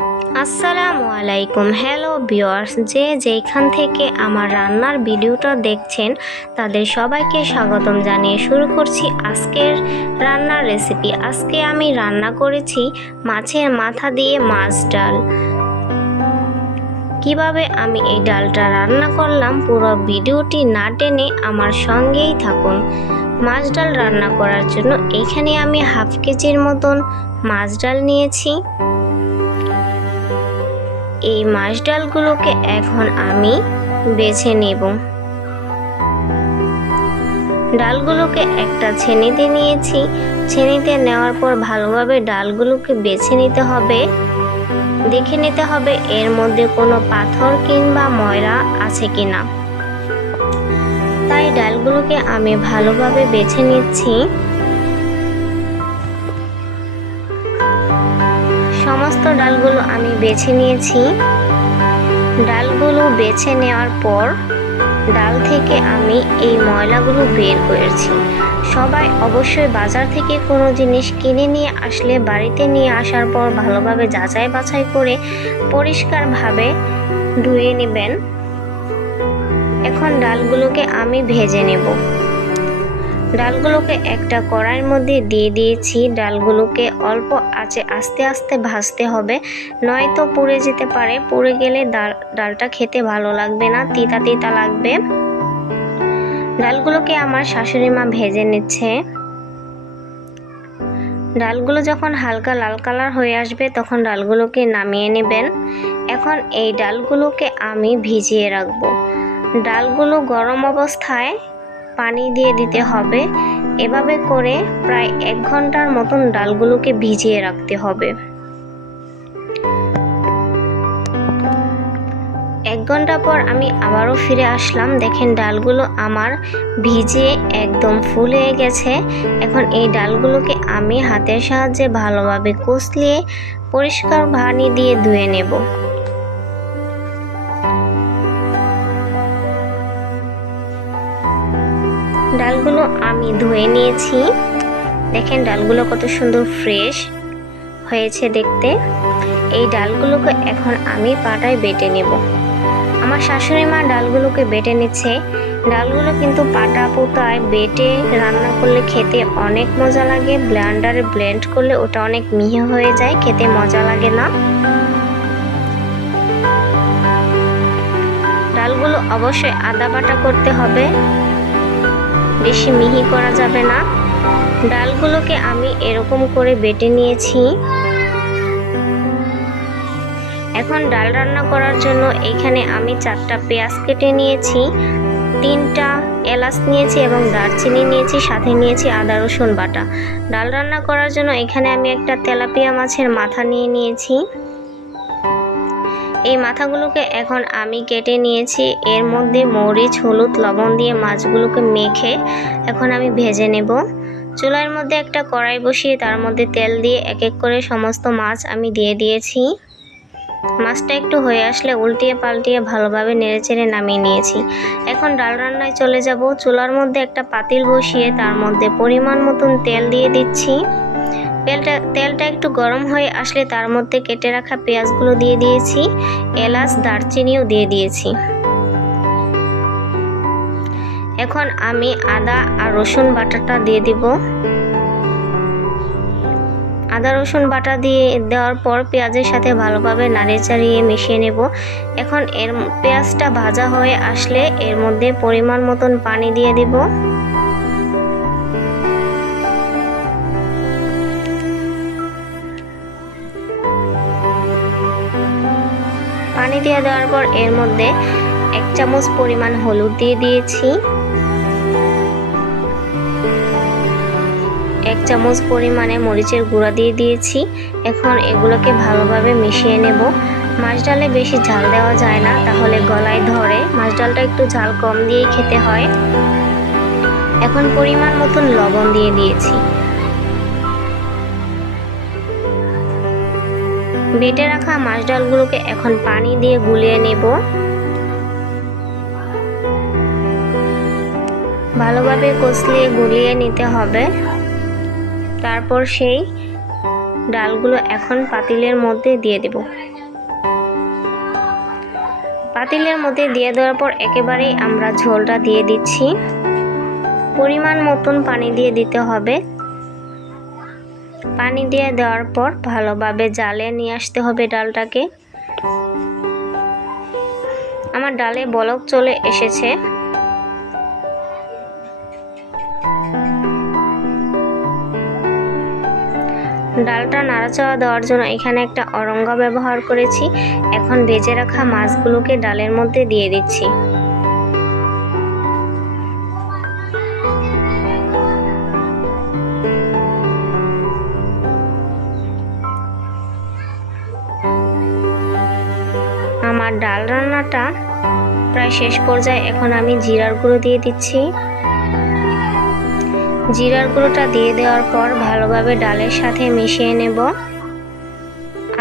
আসসালামু আলাইকুম। Hello viewers, যে যেখান থেকে আমার রান্নার ভিডিওটা দেখছেন তাদের সবাইকে স্বাগতম জানিয়ে শুরু করছি আজকের রান্নার রেসিপি। আজকে আমি রান্না করেছি মাছের মাথা দিয়ে মাছ ডাল। কিভাবে আমি এই ডালটা রান্না করলাম পুরো ভিডিওটি না টেনে আমার সঙ্গেই থাকুন। মাছ ডাল রান্না করার জন্য এখানে আমি হাফ কেজির মতন মাছ ডাল নিয়েছি। এই মাছ ডালগুলোকে এখন আমি বেছে নেব। ডালগুলোকে একটা ছেনিতে নিয়েছি। ছেনিতে নেওয়ার পর ভালোভাবে ডালগুলোকে বেছে নিতে হবে। দেখে নিতে হবে এর মধ্যে কোনো পাথর কিংবা ময়লা আছে কিনা। তাই ডালগুলোকে আমি ভালোভাবে বেছে নিচ্ছি। সমস্ত ডালগুলো আমি বেছে নিয়েছি। ডালগুলো বেছে নেওয়ার পর ডাল থেকে আমি এই ময়লাগুলো বের করেছি। সবাই অবশ্যই বাজার থেকে কোনো জিনিস কিনে নিয়ে আসলে বাড়িতে নিয়ে আসার পর ভালোভাবে যাচাই বাছাই করে পরিষ্কারভাবে ধুয়ে নেবেন। এখন ডালগুলোকে আমি ভেজে নেব। ডালগুলোকে একটা কড়াইয়ের মধ্যে দিয়ে দিয়েছি। ডালগুলোকে অল্প আঁচে আস্তে আস্তে ভাজতে হবে, নয়তো পুড়ে যেতে পারে। পুড়ে গেলে ডালটা খেতে ভালো লাগবে না, তিতা তিতা লাগবে। ডালগুলোকে আমার শাশুড়ি মা ভেজে নিচ্ছে। ডালগুলো যখন হালকা লাল কালার হয়ে আসবে তখন ডালগুলোকে নামিয়ে নেবেন। এখন এই ডালগুলোকে আমি ভিজিয়ে রাখবো। ডালগুলো গরম অবস্থায় পানি দিয়ে দিতে হবে। এভাবে করে প্রায় 1 ঘন্টার মতন ডালগুলোকে ভিজিয়ে রাখতে হবে। 1 ঘন্টা পর আমি আবারও ফিরে আসলাম। দেখেন ডালগুলো আমার ভিজে একদম ফুলে গেছে। এখন এই ডালগুলোকে আমি হাতের সাহায্যে ভালোভাবে কষলিয়ে পরিষ্কার পানি দিয়ে ধুয়ে নেব। ডালগুলো আমি ধুয়ে নিয়েছি। দেখেন ডালগুলো কত সুন্দর ফ্রেশ হয়েছে দেখতে। এই ডালগুলোকে এখন আমি পাটায় বেটে নেব। আমার শাশুড়ি মা ডালগুলোকে বেটে নিচ্ছে। ডালগুলো কিন্তু পাটা পোতায় বেটে রান্না করলে খেতে অনেক মজা লাগে। ব্লেন্ডারে ব্লেন্ড করলে ওটা অনেক মিহি হয়ে যায়, খেতে মজা লাগে না। ডালগুলো অবশ্যই আদা বাটা করতে হবে, বেশি মিহি করা যাবে না। ডালগুলোকে আমি এরকম করে বেটে নিয়েছি। এখন ডাল রান্না করার জন্য এখানে আমি 4টা পেঁয়াজ কেটে নিয়েছি, 3টা এলাচ নিয়েছি এবং দারচিনি নিয়েছি, সাথে নিয়েছি আদা রসুন বাটা। ডাল রান্না করার জন্য এখানে আমি একটা তেলাপিয়া মাছের মাথা নিয়ে নিয়েছি। এই মাথাগুলোকে এখন আমি কেটে নিয়েছি। এর মধ্যে মরিচ, হলুদ, লবণ দিয়ে মাছগুলোকে মেখে এখন আমি ভেজে নেব। চুলার মধ্যে একটা কড়াই বসিয়ে তার মধ্যে তেল দিয়ে এক এক করে সমস্ত মাছ আমি দিয়ে দিয়েছি। মাছটা একটু হয়ে আসলে উল্টিয়ে পাল্টিয়ে ভালোভাবে নেড়েচেড়ে নামিয়ে নিয়েছি। এখন ডাল রান্নায় চলে যাব। চুলার মধ্যে একটা পাতিল বসিয়ে তার মধ্যে পরিমাণ মতন তেল দিয়ে দিচ্ছি। তেলটা একটু গরম হয়ে আসলে তার মধ্যে কেটে রাখা পেঁয়াজগুলো দিয়ে দিয়েছি, এলাচ দারচিনিও দিয়ে দিয়েছি। এখন আমি আদা আর রসুন বাটাটা দিয়ে দিব। আদা রসুন বাটা দিয়ে দেওয়ার পর পেঁয়াজের সাথে ভালোভাবে নাড়িয়ে চাড়িয়ে মিশিয়ে নেব। এখন পেঁয়াজটা ভাজা হয়ে আসলে এর মধ্যে পরিমাণ মতন পানি দিয়ে দিব। পানি দিয়ে দেওয়ার পর এর মধ্যে 1 চামচ পরিমাণ হলুদ দিয়ে দিয়েছি, 1 চামচ পরিমাণে মরিচের গুঁড়া দিয়ে দিয়েছি। এখন এগুলোকে ভালোভাবে মিশিয়ে নেব। মাছ ডালে বেশি ঝাল দেওয়া যায় না, তাহলে গলায় ধরে। মাছ ডালটা একটু ঝাল কম দিয়েই খেতে হয়। এখন পরিমাণ মতন লবণ দিয়ে দিয়েছি। বেটে রাখা মাছ ডালগুলোকে এখন পানি দিয়ে গুলিয়ে নেব। ভালোভাবে কষলিয়ে গুলিয়ে নিতে হবে। তারপর সেই ডালগুলো এখন পাতিলের মধ্যে দিয়ে দেব। পাতিলের মধ্যে দিয়ে দেওয়ার পর একেবারেই আমরা ঝোলটা দিয়ে দিচ্ছি। পরিমাণ মতন পানি দিয়ে দিতে হবে। পানি দিয়ে দেওয়ার পর ভালোভাবে জালে নিয়ে আসতে হবে ডালটাকে। আমার ডালে বলক চলে এসেছে। ডালটা নাড়াচাড়া দেওয়ার জন্য এখানে একটা অরঙ্গা ব্যবহার করেছি। এখন ভেজে রাখা মাছগুলোকে ডালের মধ্যে দিয়ে দিচ্ছি। আমার ডাল রান্নাটা প্রায় শেষ পর্যায়ে। এখন আমি জিরার গুঁড়ো দিয়ে দিচ্ছি। জিরার গুঁড়োটা দিয়ে দেওয়ার পর ভালোভাবে ডালের সাথে মিশিয়ে নেব।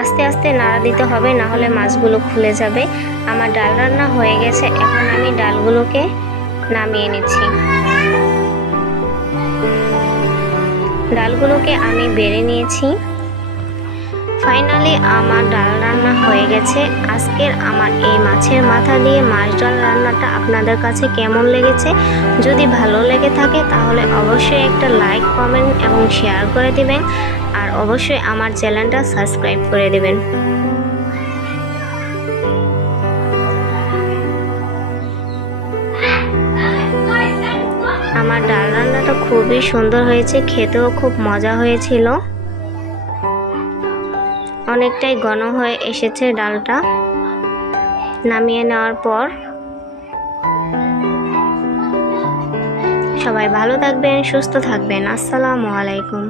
আস্তে আস্তে নাড়া দিতে হবে, না হলে মাছগুলো খুলে যাবে। আমার ডাল রান্না হয়ে গেছে। এখন আমি ডালগুলোকে নামিয়ে নিচ্ছি। ডালগুলোকে আমি বেড়ে নিয়েছি। ফাইনালি আমার ডাল রান্না হয়ে গেছে। আজকের আমার এই মাছের মাথা দিয়ে মাছ ডাল রান্নাটা আপনাদের কাছে কেমন লেগেছে? যদি ভালো লেগে থাকে তাহলে অবশ্যই একটা লাইক, কমেন্ট এবং শেয়ার করে দিবেন। আর অবশ্যই আমার চ্যানেলটা সাবস্ক্রাইব করে দিবেন। আমার ডাল রান্নাটা খুবই সুন্দর হয়েছে, খেতেও খুব মজা হয়েছিল। অনেকটাই ঘন হয়ে এসেছে ডালটা। নামিয়ে নেওয়ার পর সবাই ভালো থাকবেন, সুস্থ থাকবেন। আসসালামু আলাইকুম।